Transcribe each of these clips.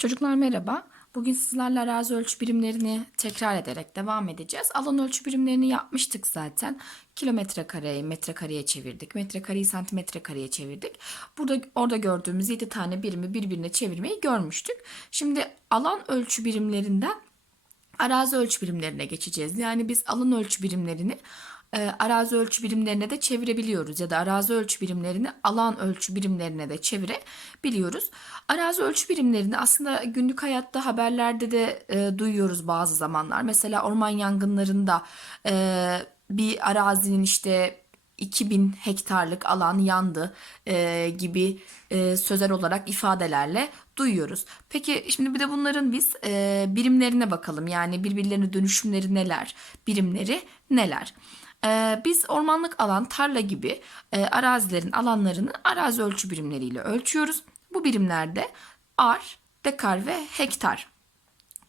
Çocuklar merhaba. Bugün sizlerle arazi ölçü birimlerini tekrar ederek devam edeceğiz. Alan ölçü birimlerini yapmıştık zaten. Kilometre kareyi metrekareye çevirdik. Metrekareyi santimetre kareye çevirdik. Burada orada gördüğümüz 7 tane birimi birbirine çevirmeyi görmüştük. Şimdi alan ölçü birimlerinden arazi ölçü birimlerine geçeceğiz. Yani biz alan ölçü birimlerini e, arazi ölçü birimlerine de çevirebiliyoruz ya da arazi ölçü birimlerini alan ölçü birimlerine de çevirebiliyoruz. Arazi ölçü birimlerini aslında günlük hayatta haberlerde de e, duyuyoruz bazı zamanlar. Mesela orman yangınlarında e, bir arazinin işte 2000 hektarlık alan yandı e, gibi e, sözel olarak ifadelerle duyuyoruz. Peki şimdi bir de bunların biz e, birimlerine bakalım. Yani birbirlerine dönüşümleri neler, birimleri neler. E, biz ormanlık alan, tarla gibi e, arazilerin alanlarını arazi ölçü birimleriyle ölçüyoruz. Bu birimlerde ar, dekar ve hektar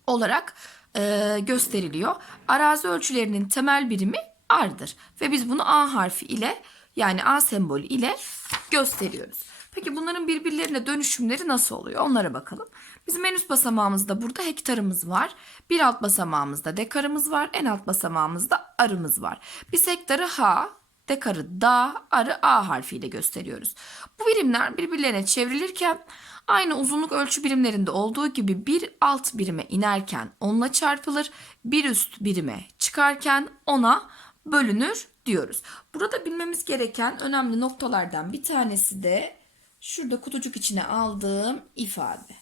olarak e, gösteriliyor. Arazi ölçülerinin temel birimi ardır ve biz bunu A harfi ile yani A sembolü ile gösteriyoruz. Peki bunların birbirlerine dönüşümleri nasıl oluyor? Onlara bakalım. Bizim en üst basamağımızda burada hektarımız var. Bir alt basamağımızda dekarımız var. En alt basamağımızda arımız var. Biz hektarı H, dekarı da, arı A harfiyle gösteriyoruz. Bu birimler birbirlerine çevrilirken aynı uzunluk ölçü birimlerinde olduğu gibi bir alt birime inerken onla çarpılır, bir üst birime çıkarken ona bölünür diyoruz. Burada bilmemiz gereken önemli noktalardan bir tanesi de şurada kutucuk içine aldığım ifade.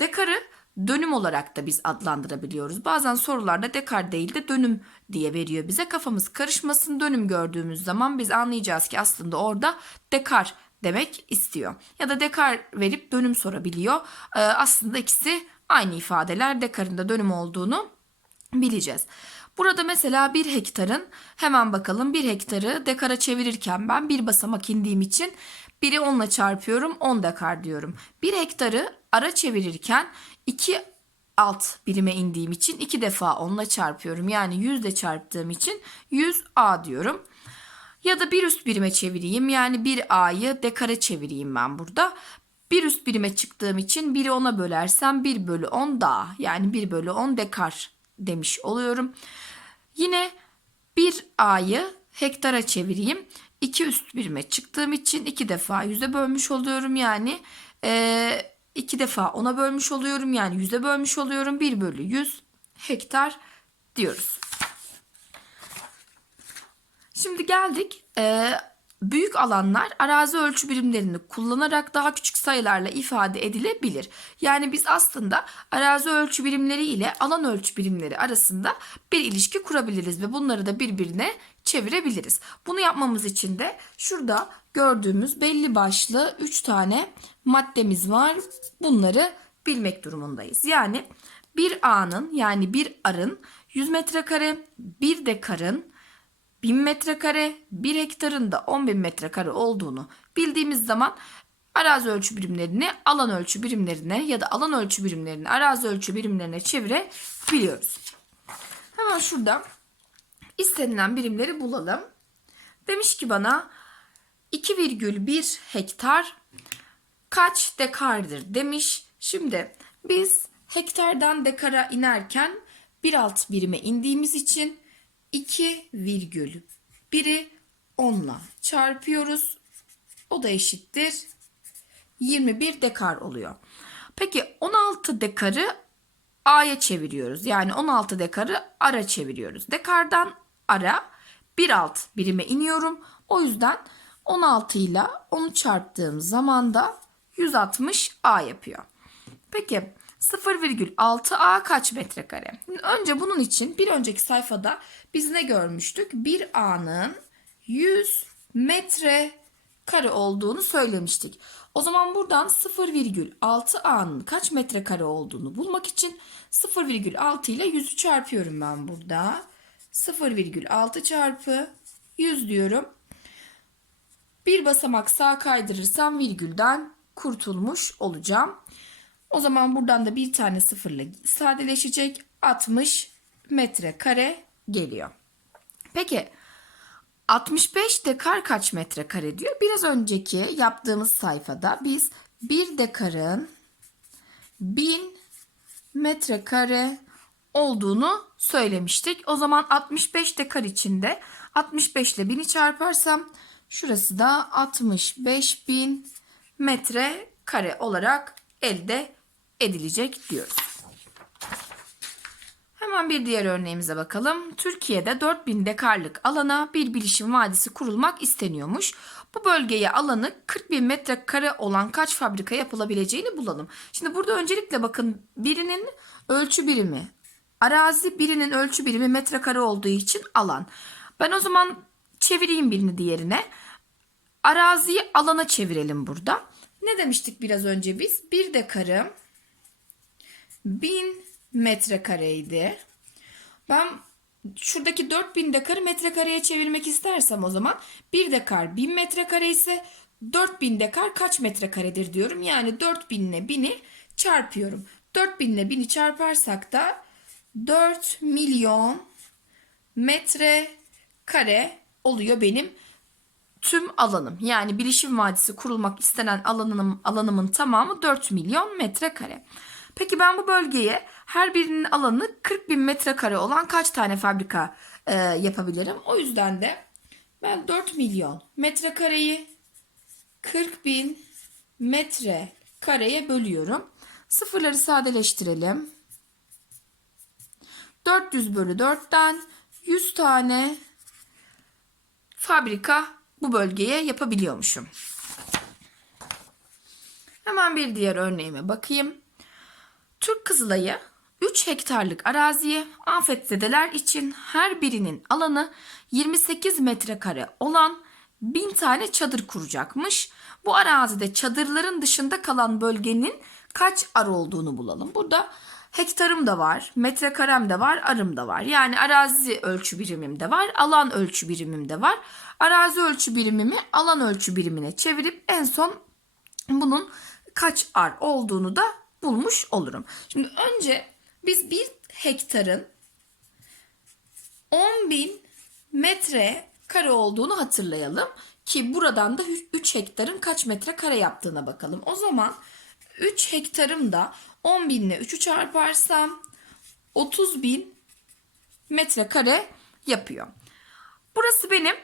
Dekarı dönüm olarak da biz adlandırabiliyoruz. Bazen sorularda dekar değil de dönüm diye veriyor bize. Kafamız karışmasın dönüm gördüğümüz zaman biz anlayacağız ki aslında orada dekar demek istiyor. Ya da dekar verip dönüm sorabiliyor. Ee, aslında ikisi aynı ifadeler dekarın da dönüm olduğunu bileceğiz. Burada mesela bir hektarın hemen bakalım bir hektarı dekara çevirirken ben bir basamak indiğim için biri onla çarpıyorum 10 dekar diyorum. Bir hektarı ara çevirirken iki alt birime indiğim için iki defa onla çarpıyorum. Yani 100 de çarptığım için 100 A diyorum. Ya da bir üst birime çevireyim. Yani bir A'yı dekara çevireyim ben burada. Bir üst birime çıktığım için biri ona bölersem 1 bölü 10 daha. Yani 1 bölü 10 dekar demiş oluyorum. Yine bir A'yı hektara çevireyim. İki üst birime çıktığım için iki defa yüze bölmüş oluyorum. Yani e, iki defa ona bölmüş oluyorum. Yani yüze bölmüş oluyorum. 1 bölü 100 hektar diyoruz. Şimdi geldik. e, büyük alanlar arazi ölçü birimlerini kullanarak daha küçük sayılarla ifade edilebilir. Yani biz aslında arazi ölçü birimleri ile alan ölçü birimleri arasında bir ilişki kurabiliriz ve bunları da birbirine çevirebiliriz. Bunu yapmamız için de şurada gördüğümüz belli başlı 3 tane maddemiz var. Bunları bilmek durumundayız. Yani bir A'nın yani bir arın 100 metrekare, bir dekarın 1000 metrekare, 1 hektarın da 10.000 metrekare olduğunu bildiğimiz zaman arazi ölçü birimlerini alan ölçü birimlerine ya da alan ölçü birimlerini arazi ölçü birimlerine çevirebiliyoruz. Hemen şurada istenilen birimleri bulalım. Demiş ki bana 2,1 hektar kaç dekardır demiş. Şimdi biz hektardan dekara inerken bir alt birime indiğimiz için 2,1'i 10'la çarpıyoruz. O da eşittir 21 dekar oluyor. Peki 16 dekarı A'ya çeviriyoruz. Yani 16 dekarı ara çeviriyoruz. Dekardan ara bir alt birime iniyorum. O yüzden 16 ile 10'u çarptığım zaman da 160 A yapıyor. Peki 0,6A kaç metrekare? Önce bunun için bir önceki sayfada biz ne görmüştük? Bir A'nın 100 metre kare olduğunu söylemiştik. O zaman buradan 0,6A'nın kaç metrekare olduğunu bulmak için 0,6 ile 100'ü çarpıyorum ben burada. 0,6 çarpı 100 diyorum. Bir basamak sağa kaydırırsam virgülden kurtulmuş olacağım. O zaman buradan da bir tane sıfırla sadeleşecek 60 metrekare geliyor. Peki 65 dekar kaç metrekare diyor? Biraz önceki yaptığımız sayfada biz bir dekarın 1000 metrekare olduğunu söylemiştik. O zaman 65 dekar içinde 65 ile 1000'i çarparsam şurası da 65 bin metrekare olarak elde edilecek diyoruz. Hemen bir diğer örneğimize bakalım. Türkiye'de 4000 dekarlık alana bir bilişim vadisi kurulmak isteniyormuş. Bu bölgeye alanı 40 bin metrekare olan kaç fabrika yapılabileceğini bulalım. Şimdi burada öncelikle bakın birinin ölçü birimi, arazi birinin ölçü birimi metrekare olduğu için alan. Ben o zaman çevireyim birini diğerine. Araziyi alana çevirelim burada. Ne demiştik biraz önce biz? Bir dekarı 1000 metrekareydi. Ben şuradaki 4000 dekarı metrekareye çevirmek istersem o zaman 1 dekar 1000 metrekare ise 4000 dekar kaç metrekaredir diyorum. Yani 4000 ile 1000'i çarpıyorum. 4000 ile 1000'i çarparsak da 4 milyon metrekare oluyor benim tüm alanım. Yani bilişim vadisi kurulmak istenen alanım, alanımın tamamı 4 milyon metrekare. Peki ben bu bölgeye her birinin alanı 40 bin metrekare olan kaç tane fabrika e, yapabilirim? O yüzden de ben 4 milyon metrekareyi 40 bin metrekareye bölüyorum. Sıfırları sadeleştirelim. 400 bölü 4'ten 100 tane fabrika bu bölgeye yapabiliyormuşum. Hemen bir diğer örneğime bakayım. Türk Kızılay'ı 3 hektarlık araziye afetzedeler için her birinin alanı 28 metrekare olan 1000 tane çadır kuracakmış. Bu arazide çadırların dışında kalan bölgenin kaç ar olduğunu bulalım. Burada hektarım da var, metrekarem de var, arım da var. Yani arazi ölçü birimim de var, alan ölçü birimim de var. Arazi ölçü birimimi alan ölçü birimine çevirip en son bunun kaç ar olduğunu da bulmuş olurum. Şimdi önce biz bir hektarın 10 bin metre kare olduğunu hatırlayalım. Ki buradan da 3 hektarın kaç metre kare yaptığına bakalım. O zaman 3 hektarım da 10 bin ile 3'ü çarparsam 30 bin metrekare yapıyor. Burası benim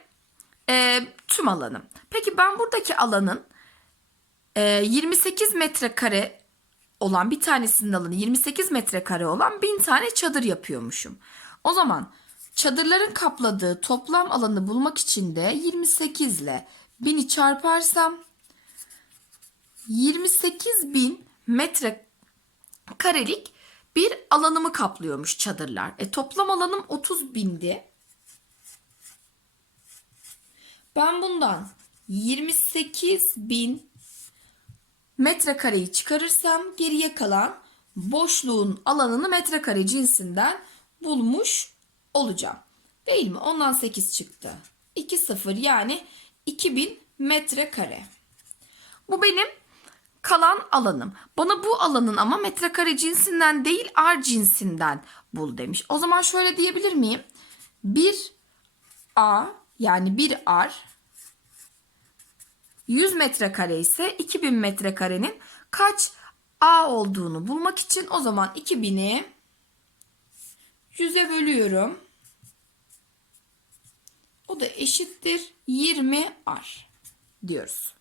e, tüm alanım. Peki ben buradaki alanın e, 28 metrekare olan bir tanesinin alanı 28 metrekare olan 1000 tane çadır yapıyormuşum. O zaman çadırların kapladığı toplam alanı bulmak için de 28 ile 1000'i çarparsam 28 bin metre karelik bir alanımı kaplıyormuş çadırlar. E toplam alanım 30 bindi. Ben bundan 28 bin metrekareyi çıkarırsam geriye kalan boşluğun alanını metrekare cinsinden bulmuş olacağım. Değil mi? Ondan 8 çıktı. 2 0 yani 2000 metrekare. Bu benim kalan alanım. Bana bu alanın ama metrekare cinsinden değil ar cinsinden bul demiş. O zaman şöyle diyebilir miyim? 1 A yani 1 ar 100 metrekare ise 2000 metrekarenin kaç A olduğunu bulmak için o zaman 2000'i 100'e bölüyorum. O da eşittir 20 ar diyoruz.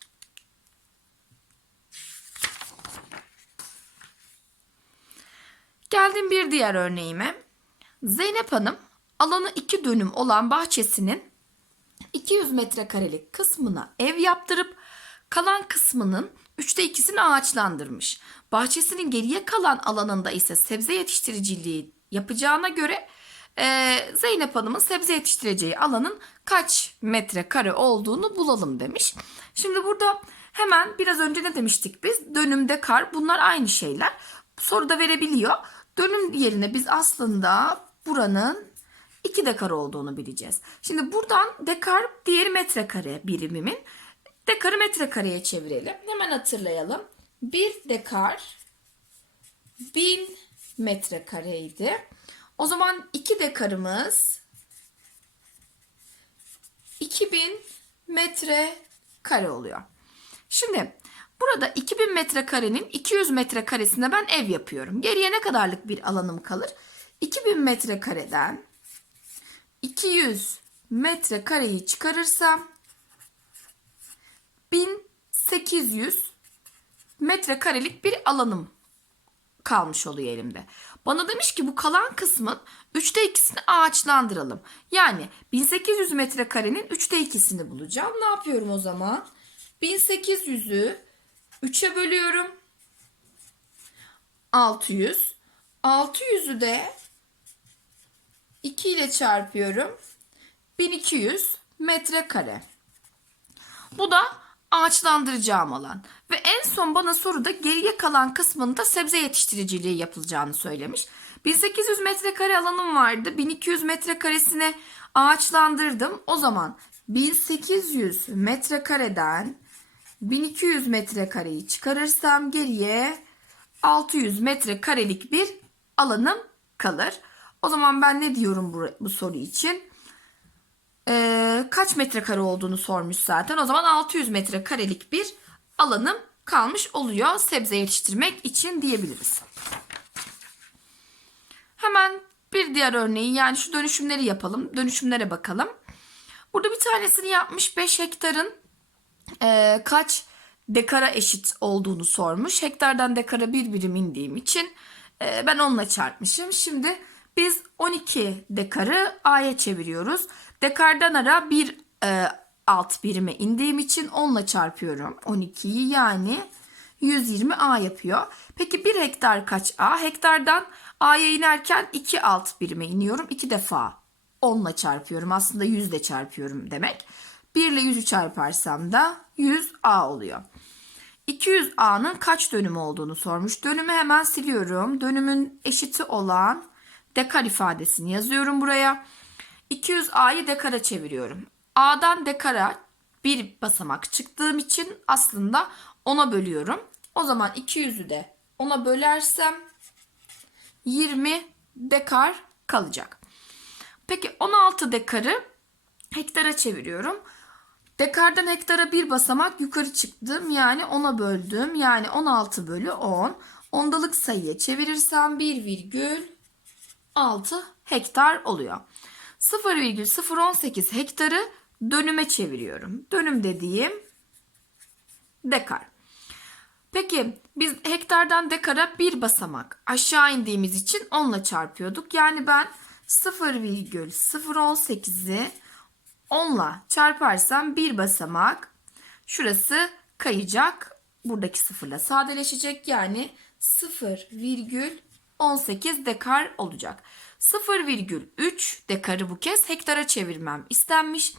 Geldim bir diğer örneğime. Zeynep Hanım alanı iki dönüm olan bahçesinin 200 metrekarelik kısmına ev yaptırıp kalan kısmının üçte ikisini ağaçlandırmış. Bahçesinin geriye kalan alanında ise sebze yetiştiriciliği yapacağına göre e, Zeynep Hanım'ın sebze yetiştireceği alanın kaç metrekare olduğunu bulalım demiş. Şimdi burada hemen biraz önce ne demiştik biz? Dönümde kar bunlar aynı şeyler. Soruda verebiliyor. Dönüm yerine biz aslında buranın 2 dekar olduğunu bileceğiz. Şimdi buradan dekar diğeri metrekare birimimin. Dekarı metrekareye çevirelim. Hemen hatırlayalım. 1 dekar 1000 metrekareydi. O zaman 2 dekarımız 2000 metre kare oluyor. Şimdi Burada 2000 metrekarenin 200 metrekaresinde ben ev yapıyorum. Geriye ne kadarlık bir alanım kalır? 2000 metrekareden 200 metrekareyi çıkarırsam 1800 metrekarelik bir alanım kalmış oluyor elimde. Bana demiş ki bu kalan kısmın 3'te 2'sini ağaçlandıralım. Yani 1800 metrekarenin 3'te 2'sini bulacağım. Ne yapıyorum o zaman? 1800'ü 3'e bölüyorum. 600. 600'ü de 2 ile çarpıyorum. 1200 metrekare. Bu da ağaçlandıracağım alan. Ve en son bana soruda geriye kalan kısmında sebze yetiştiriciliği yapılacağını söylemiş. 1800 metrekare alanım vardı. 1200 metrekaresine ağaçlandırdım. O zaman 1800 metrekareden 1200 metrekareyi çıkarırsam geriye 600 metrekarelik bir alanım kalır. O zaman ben ne diyorum bu, bu soru için? Ee, kaç metrekare olduğunu sormuş zaten. O zaman 600 metrekarelik bir alanım kalmış oluyor sebze yetiştirmek için diyebiliriz. Hemen bir diğer örneği yani şu dönüşümleri yapalım. Dönüşümlere bakalım. Burada bir tanesini yapmış 5 hektarın e, kaç dekara eşit olduğunu sormuş. Hektardan dekara bir birim indiğim için e, ben onunla çarpmışım. Şimdi biz 12 dekarı A'ya çeviriyoruz. Dekardan ara bir e, alt birime indiğim için 10 ile çarpıyorum. 12'yi yani 120 A yapıyor. Peki 1 hektar kaç A? Hektardan A'ya inerken 2 alt birime iniyorum. 2 defa 10 ile çarpıyorum. Aslında 100 ile çarpıyorum demek. 1 ile 100'ü çarparsam da 100 A oluyor. 200 A'nın kaç dönümü olduğunu sormuş. Dönümü hemen siliyorum. Dönümün eşiti olan dekar ifadesini yazıyorum buraya. 200 A'yı dekara çeviriyorum. A'dan dekara bir basamak çıktığım için aslında 10'a bölüyorum. O zaman 200'ü de 10'a bölersem 20 dekar kalacak. Peki 16 dekarı hektara çeviriyorum. Dekardan hektara bir basamak yukarı çıktım. Yani 10'a böldüm. Yani 16 bölü 10. Ondalık sayıya çevirirsem 1,6 hektar oluyor. 0,018 hektarı dönüme çeviriyorum. Dönüm dediğim dekar. Peki biz hektardan dekara bir basamak aşağı indiğimiz için 10 ile çarpıyorduk. Yani ben 0,018'i 10 ile çarparsam bir basamak şurası kayacak. Buradaki sıfırla sadeleşecek. Yani 0,18 dekar olacak. 0,3 dekarı bu kez hektara çevirmem istenmiş.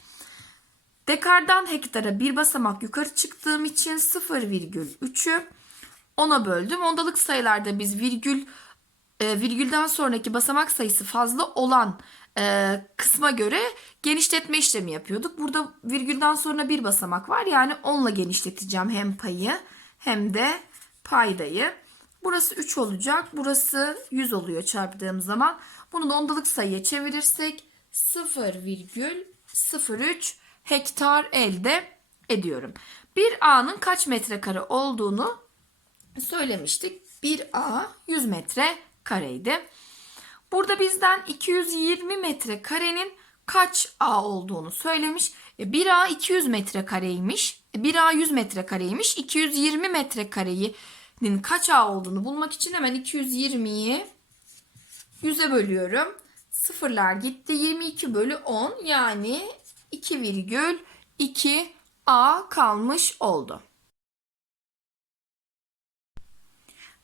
Dekardan hektara bir basamak yukarı çıktığım için 0,3'ü 10'a böldüm. Ondalık sayılarda biz virgül e, virgülden sonraki basamak sayısı fazla olan e, kısma göre genişletme işlemi yapıyorduk. Burada virgülden sonra bir basamak var. Yani 10 ile genişleteceğim hem payı hem de paydayı. Burası 3 olacak. Burası 100 oluyor çarptığım zaman. Bunu da ondalık sayıya çevirirsek 0,03 hektar elde ediyorum. Bir A'nın kaç metrekare olduğunu söylemiştik. Bir A 100 metre kareydi. Burada bizden 220 metrekarenin kaç A olduğunu söylemiş. E, bir A 200 metrekareymiş. E, Bir A 100 metrekareymiş. 220 metrekarenin kaç A olduğunu bulmak için hemen 220'yi 100'e bölüyorum. Sıfırlar gitti. 22 bölü 10 yani 2,2 A kalmış oldu.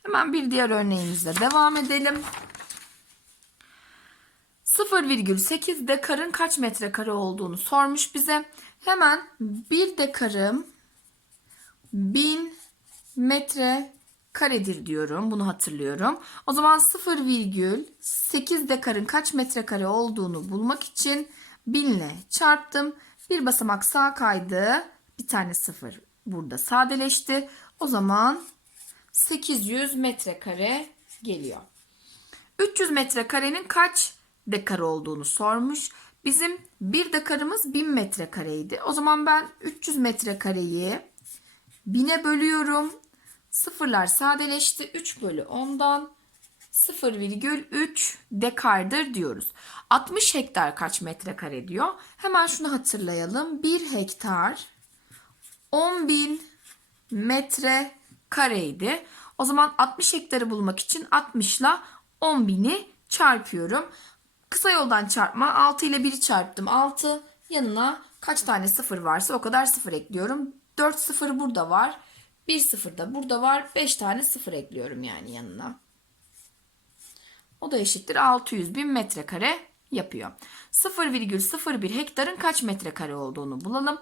Hemen bir diğer örneğimizle devam edelim. 0,8 dekarın kaç metrekare olduğunu sormuş bize. Hemen bir dekarım 1000 metre karedir diyorum. Bunu hatırlıyorum. O zaman 0,8 dekarın kaç metrekare olduğunu bulmak için 1000 ile çarptım. Bir basamak sağ kaydı. Bir tane sıfır burada sadeleşti. O zaman 800 metrekare geliyor. 300 metrekarenin kaç dekar olduğunu sormuş. Bizim bir dekarımız 1000 metrekareydi. O zaman ben 300 metrekareyi 1000'e bölüyorum. Sıfırlar sadeleşti. 3 bölü 10'dan 0,3 dekardır diyoruz. 60 hektar kaç metrekare diyor? Hemen şunu hatırlayalım. 1 hektar 10.000 metre kareydi. O zaman 60 hektarı bulmak için 60 ile 10.000'i çarpıyorum. Kısa yoldan çarpma 6 ile 1'i çarptım. 6 yanına kaç tane sıfır varsa o kadar sıfır ekliyorum. 4 sıfır burada var. 1 sıfır da burada var. 5 tane sıfır ekliyorum yani yanına. O da eşittir 600 bin metrekare yapıyor. 0,01 hektarın kaç metrekare olduğunu bulalım.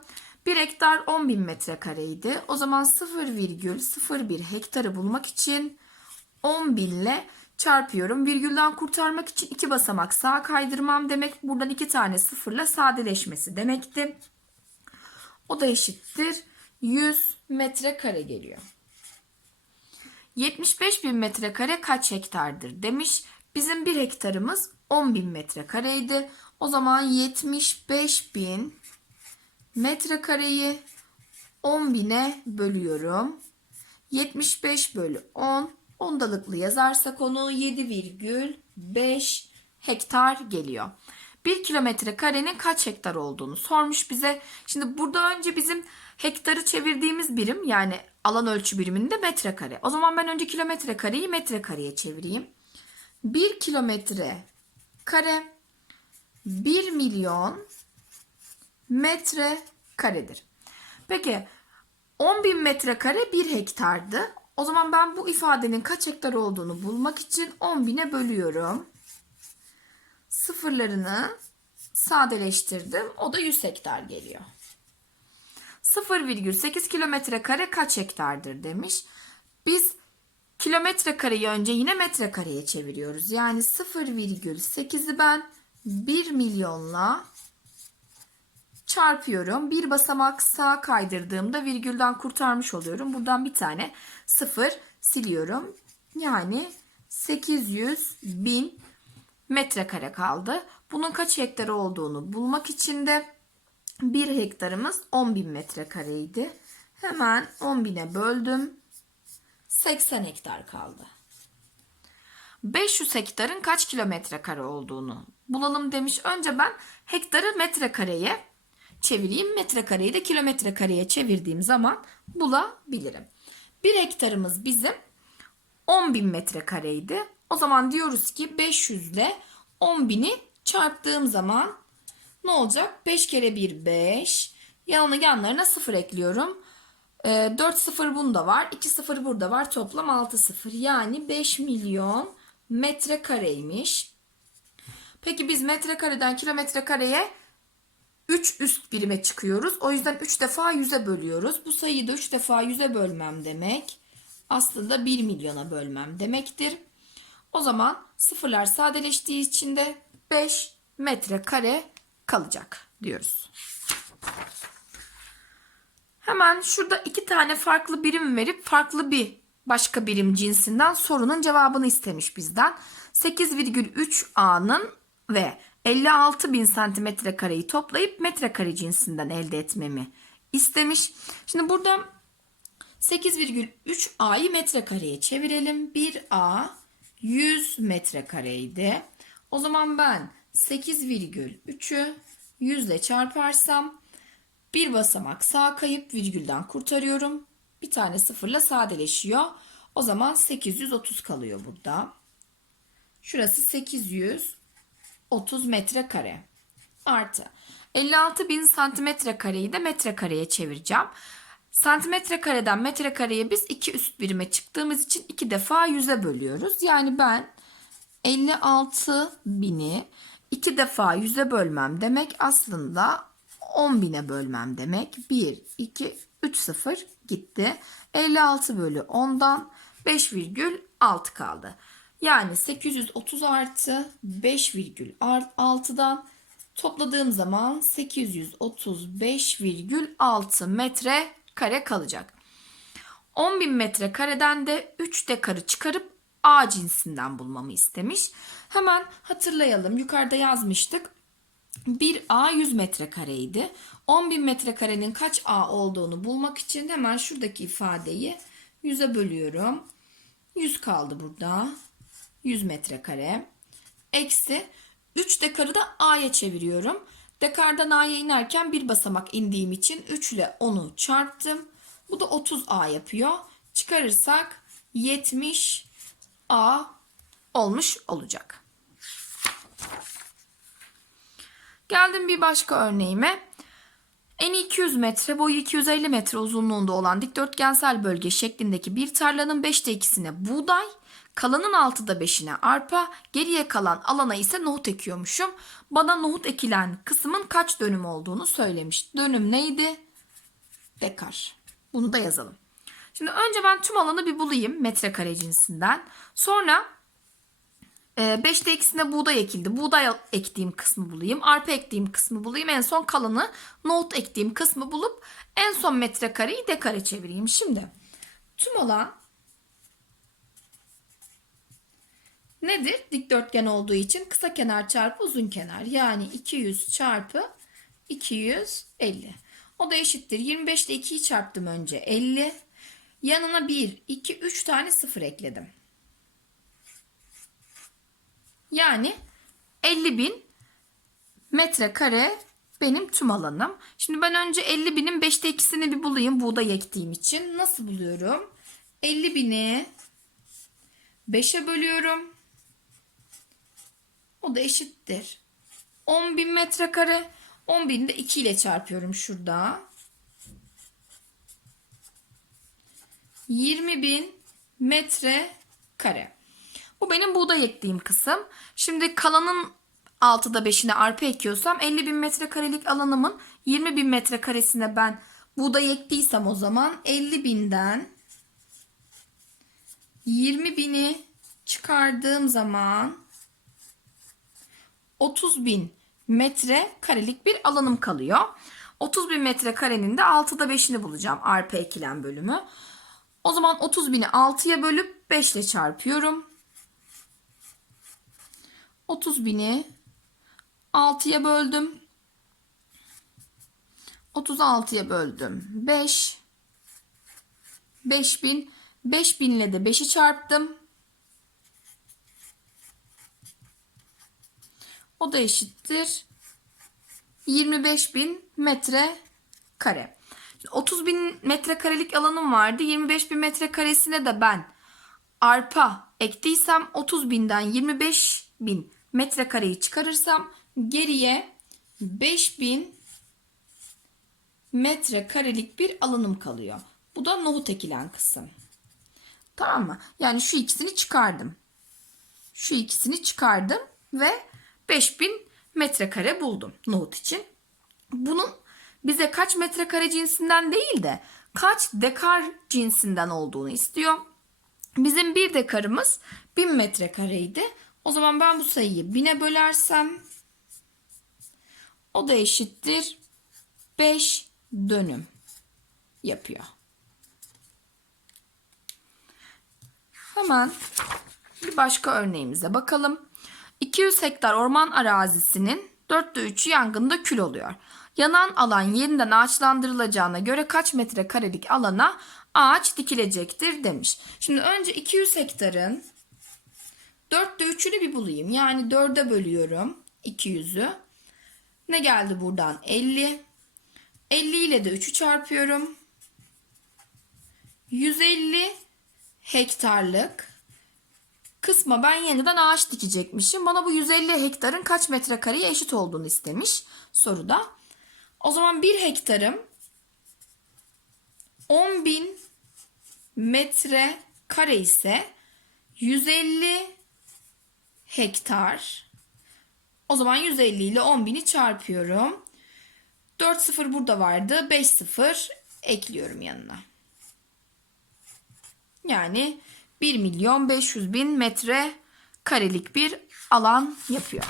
1 hektar 10 bin metrekareydi. O zaman 0,01 hektarı bulmak için 10 bin ile çarpıyorum. Virgülden kurtarmak için iki basamak sağa kaydırmam demek. Buradan iki tane sıfırla sadeleşmesi demekti. O da eşittir 100 metrekare geliyor. 75 bin metrekare kaç hektardır demiş. Bizim bir hektarımız 10 bin metrekareydi. O zaman 75 bin metrekareyi 10 bine bölüyorum. 75 bölü 10 ondalıklı yazarsak onu 7,5 hektar geliyor. 1 kilometre karenin kaç hektar olduğunu sormuş bize. Şimdi burada önce bizim hektarı çevirdiğimiz birim yani alan ölçü biriminde metrekare. O zaman ben önce kilometre kareyi metrekareye çevireyim. 1 kilometre kare 1 milyon metre karedir. Peki 10 bin metrekare 1 hektardı. O zaman ben bu ifadenin kaç hektar olduğunu bulmak için 10 bine bölüyorum. Sıfırlarını sadeleştirdim. O da 100 hektar geliyor. 0,8 kilometre kare kaç hektardır demiş. Biz kilometre kareyi önce yine metrekareye çeviriyoruz. Yani 0,8'i ben 1 milyonla çarpıyorum. Bir basamak sağa kaydırdığımda virgülden kurtarmış oluyorum. Buradan bir tane sıfır siliyorum. Yani 800 bin metrekare kaldı. Bunun kaç hektar olduğunu bulmak için de bir hektarımız 10 bin metrekareydi. Hemen 10 bine böldüm. 80 hektar kaldı. 500 hektarın kaç kilometre kare olduğunu bulalım demiş. Önce ben hektarı metrekareye çevireyim. Metrekareyi de kilometre kareye çevirdiğim zaman bulabilirim. Bir hektarımız bizim 10 bin metrekareydi. O zaman diyoruz ki 500 ile 10 bini çarptığım zaman ne olacak? 5 kere 1 5. Yanına yanlarına 0 ekliyorum. E, 4 sıfır bunda var. 2 sıfır burada var. Toplam 6 sıfır. Yani 5 milyon metrekareymiş. Peki biz metrekareden kilometre kareye 3 üst birime çıkıyoruz. O yüzden 3 defa 100'e bölüyoruz. Bu sayıyı da 3 defa 100'e bölmem demek. Aslında 1 milyona bölmem demektir. O zaman sıfırlar sadeleştiği için de 5 metrekare kalacak diyoruz. Hemen şurada iki tane farklı birim verip farklı bir başka birim cinsinden sorunun cevabını istemiş bizden. 8,3 A'nın ve 56 bin santimetre kareyi toplayıp metrekare cinsinden elde etmemi istemiş. Şimdi burada 8,3 A'yı metrekareye çevirelim. 1A 100 metrekareydi. O zaman ben 8,3'ü 100 ile çarparsam bir basamak sağ kayıp virgülden kurtarıyorum. Bir tane sıfırla sadeleşiyor. O zaman 830 kalıyor burada. Şurası 830 metrekare. Artı 56 bin santimetre kareyi de metrekareye çevireceğim. Santimetre kareden metrekareye biz iki üst birime çıktığımız için iki defa yüze bölüyoruz. Yani ben 56 bini iki defa yüze bölmem demek aslında 10 bine bölmem demek. 1, 2, 3 sıfır gitti. 56 bölü 10'dan 5,6 kaldı. Yani 830 artı 5,6'dan topladığım zaman 835,6 metre kare kalacak. 10.000 metre kareden de 3 dekarı çıkarıp A cinsinden bulmamı istemiş. Hemen hatırlayalım. Yukarıda yazmıştık. Bir A 100 metrekareydi. 10 bin metrekarenin kaç A olduğunu bulmak için hemen şuradaki ifadeyi 100'e bölüyorum. 100 kaldı burada. 100 metrekare. Eksi 3 dekarı da A'ya çeviriyorum. Dekardan A'ya inerken bir basamak indiğim için 3 ile 10'u çarptım. Bu da 30 A yapıyor. Çıkarırsak 70 A olmuş olacak. Geldim bir başka örneğime. Eni 200 metre, boyu 250 metre uzunluğunda olan dikdörtgensel bölge şeklindeki bir tarlanın 5'te 2'sine buğday, kalanın 6'da 5'ine arpa, geriye kalan alana ise nohut ekiyormuşum. Bana nohut ekilen kısmın kaç dönüm olduğunu söylemiş. Dönüm neydi? Dekar. Bunu da yazalım. Şimdi önce ben tüm alanı bir bulayım metrekare cinsinden. Sonra 5'te ikisine buğday ekildi. Buğday ektiğim kısmı bulayım. Arpa ektiğim kısmı bulayım. En son kalanı nohut ektiğim kısmı bulup en son metrekareyi dekare çevireyim. Şimdi tüm alan nedir? Dikdörtgen olduğu için kısa kenar çarpı uzun kenar. Yani 200 çarpı 250. O da eşittir. 25 ile 2'yi çarptım önce 50. Yanına 1, 2, 3 tane sıfır ekledim. Yani 50 bin metrekare benim tüm alanım. Şimdi ben önce 50 binin 5'te 2'sini bir bulayım buğday ektiğim için. Nasıl buluyorum? 50 bini 5'e bölüyorum. O da eşittir. 10 bin metrekare. 10 bini de 2 ile çarpıyorum şurada. 20 bin metrekare. Bu benim buğday ektiğim kısım. Şimdi kalanın 6'da 5'ine arpa ekiyorsam 50 bin metrekarelik alanımın 20 bin metrekaresine ben buğday ektiysem o zaman 50 binden 20 bini çıkardığım zaman 30 bin metrekarelik bir alanım kalıyor. 30 bin metrekarenin de 6'da 5'ini bulacağım arpa ekilen bölümü. O zaman 30 bini 6'ya bölüp 5 ile çarpıyorum. 30 bini 6'ya böldüm. 36'ya böldüm. 5. 5000. 5000 ile de 5'i çarptım. O da eşittir. 25.000 metre kare. 30 bin metrekarelik alanım vardı. 25 bin metrekaresine de ben arpa ektiysem 30 binden 25 bin metrekareyi çıkarırsam geriye 5000 metrekarelik bir alanım kalıyor. Bu da nohut ekilen kısım. Tamam mı? Yani şu ikisini çıkardım. Şu ikisini çıkardım ve 5000 metrekare buldum nohut için. Bunun bize kaç metrekare cinsinden değil de kaç dekar cinsinden olduğunu istiyor. Bizim bir dekarımız 1000 metrekareydi. O zaman ben bu sayıyı 1000'e bölersem o da eşittir 5 dönüm yapıyor. Hemen bir başka örneğimize bakalım. 200 hektar orman arazisinin 4'te 3'ü yangında kül oluyor. Yanan alan yeniden ağaçlandırılacağına göre kaç metrekarelik alana ağaç dikilecektir demiş. Şimdi önce 200 hektarın 4'te 3'ünü bir bulayım. Yani 4'e bölüyorum 200'ü. Ne geldi buradan? 50. 50 ile de 3'ü çarpıyorum. 150 hektarlık kısma ben yeniden ağaç dikecekmişim. Bana bu 150 hektarın kaç metrekareye eşit olduğunu istemiş soruda. O zaman 1 hektarım 10 bin metre kare ise 150 hektar. O zaman 150 ile 10 bini çarpıyorum. 4 sıfır burada vardı. 5 sıfır ekliyorum yanına. Yani 1 milyon 500 bin metre karelik bir alan yapıyor.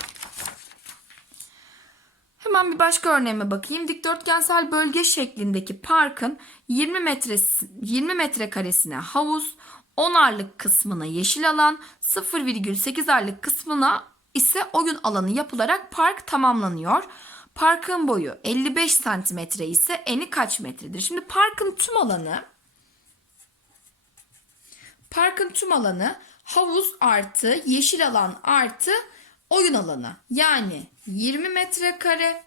Hemen bir başka örneğime bakayım. Dikdörtgensel bölge şeklindeki parkın 20 metresi 20 metrekaresine havuz, 10 arlık kısmına yeşil alan, 0,8 arlık kısmına ise oyun alanı yapılarak park tamamlanıyor. Parkın boyu 55 santimetre ise eni kaç metredir? Şimdi parkın tüm alanı parkın tüm alanı havuz artı yeşil alan artı oyun alanı. Yani 20 metrekare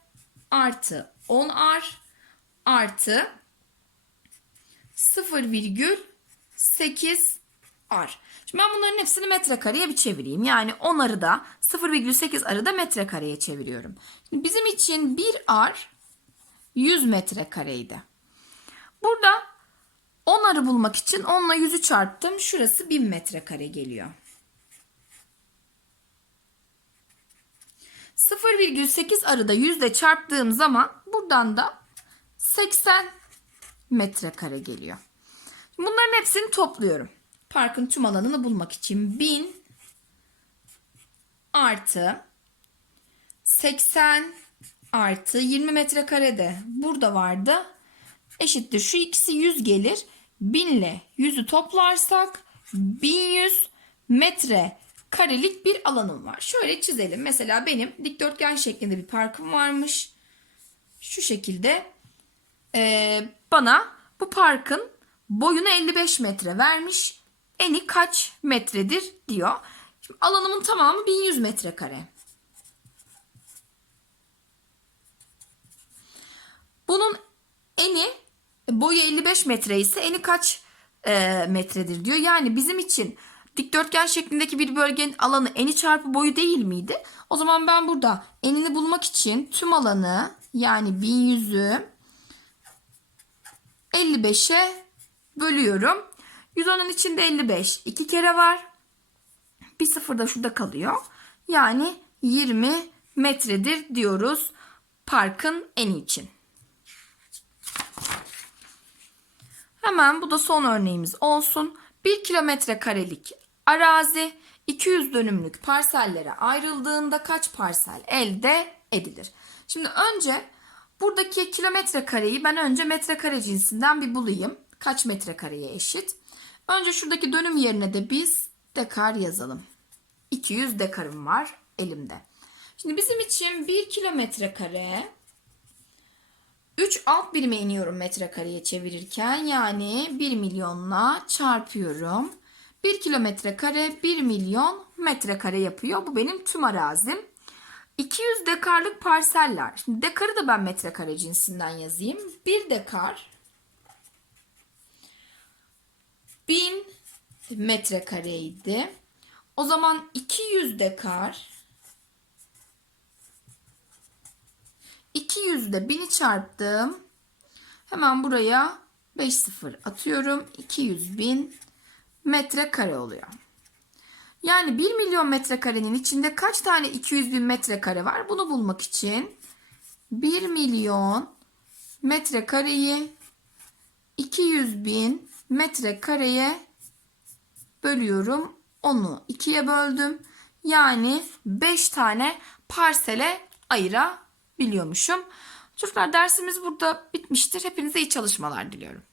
artı 10 ar artı 0,8 ar. Şimdi ben bunların hepsini metrekareye bir çevireyim. Yani 10 arı da 0,8 arı da metrekareye çeviriyorum. Şimdi bizim için 1 ar 100 metrekareydi. Burada 10 arı bulmak için 10 ile 100'ü çarptım. Şurası 1000 metrekare geliyor. 0,8 arıda yüzde çarptığım zaman buradan da 80 metrekare geliyor. Bunların hepsini topluyorum. Parkın tüm alanını bulmak için 1000 artı 80 artı 20 metrekare de burada vardı. Eşittir. Şu ikisi 100 gelir. 1000 ile 100'ü toplarsak 1100 metre karelik bir alanım var. Şöyle çizelim. Mesela benim dikdörtgen şeklinde bir parkım varmış. Şu şekilde ee, bana bu parkın boyunu 55 metre vermiş. Eni kaç metredir diyor. Şimdi alanımın tamamı 1100 metrekare. Bunun eni boyu 55 metre ise eni kaç e, metredir diyor. Yani bizim için dikdörtgen şeklindeki bir bölgenin alanı eni çarpı boyu değil miydi? O zaman ben burada enini bulmak için tüm alanı yani 1100'ü 55'e bölüyorum. 110'un içinde 55 iki kere var. Bir sıfır da şurada kalıyor. Yani 20 metredir diyoruz parkın eni için. Hemen bu da son örneğimiz olsun. 1 kilometre karelik arazi 200 dönümlük parsellere ayrıldığında kaç parsel elde edilir? Şimdi önce buradaki kilometre kareyi ben önce metrekare cinsinden bir bulayım. Kaç metrekareye eşit? Önce şuradaki dönüm yerine de biz dekar yazalım. 200 dekarım var elimde. Şimdi bizim için 1 kilometre kare 3 alt birime iniyorum metrekareye çevirirken yani 1 milyonla çarpıyorum. 1 kilometre kare 1 milyon metrekare yapıyor. Bu benim tüm arazim. 200 dekarlık parseller. Şimdi dekarı da ben metrekare cinsinden yazayım. 1 dekar 1000 metrekareydi. O zaman 200 dekar 200'de 1000'i çarptım. Hemen buraya 5 sıfır atıyorum. 200 bin metrekare oluyor. Yani 1 milyon metrekarenin içinde kaç tane 200 bin metrekare var? Bunu bulmak için 1 milyon metrekareyi 200 bin metrekareye bölüyorum. Onu 2'ye böldüm. Yani 5 tane parsele ayırabiliyormuşum. Çocuklar dersimiz burada bitmiştir. Hepinize iyi çalışmalar diliyorum.